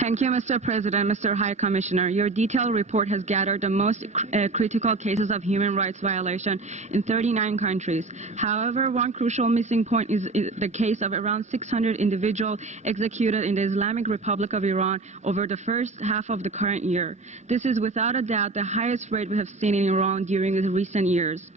Thank you, Mr. President, Mr. High Commissioner. Your detailed report has gathered the most critical cases of human rights violation in 39 countries. However, one crucial missing point is the case of around 600 individuals executed in the Islamic Republic of Iran over the first half of the current year. This is without a doubt the highest rate we have seen in Iran during the recent years.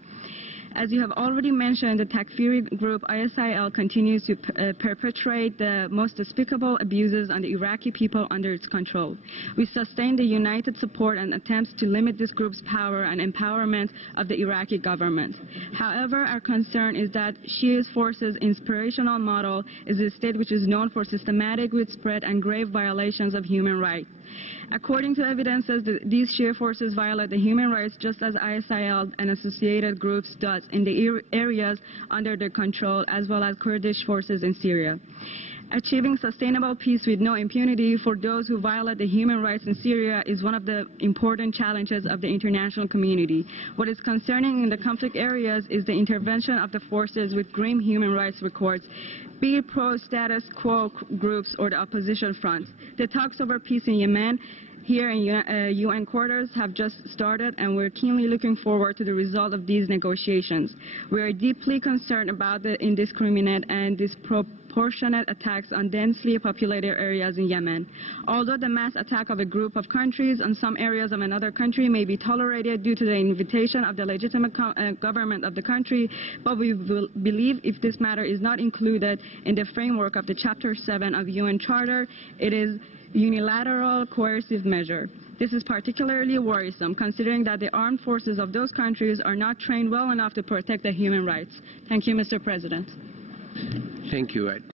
As you have already mentioned, the Takfiri group ISIL continues to perpetrate the most despicable abuses on the Iraqi people under its control. We sustain the united support and attempts to limit this group's power and empowerment of the Iraqi government. However, our concern is that Shia's forces' inspirational model is a state which is known for systematic widespread and grave violations of human rights. According to evidences, these Shia forces violate the human rights just as ISIL and associated groups does in the areas under their control, as well as Kurdish forces in Syria. Achieving sustainable peace with no impunity for those who violate the human rights in Syria is one of the important challenges of the international community. What is concerning in the conflict areas is the intervention of the forces with grim human rights records, be it pro-status quo groups or the opposition front. The talks over peace in Yemen here in UN quarters have just started, and we're keenly looking forward to the result of these negotiations. We are deeply concerned about the indiscriminate and disproportionate attacks on densely populated areas in Yemen. Although the mass attack of a group of countries on some areas of another country may be tolerated due to the invitation of the legitimate government of the country, but we believe if this matter is not included in the framework of the Chapter 7 of UN Charter, it is unilateral coercive measure. This is particularly worrisome considering that the armed forces of those countries are not trained well enough to protect the human rights. Thank you, Mr. President. Thank you.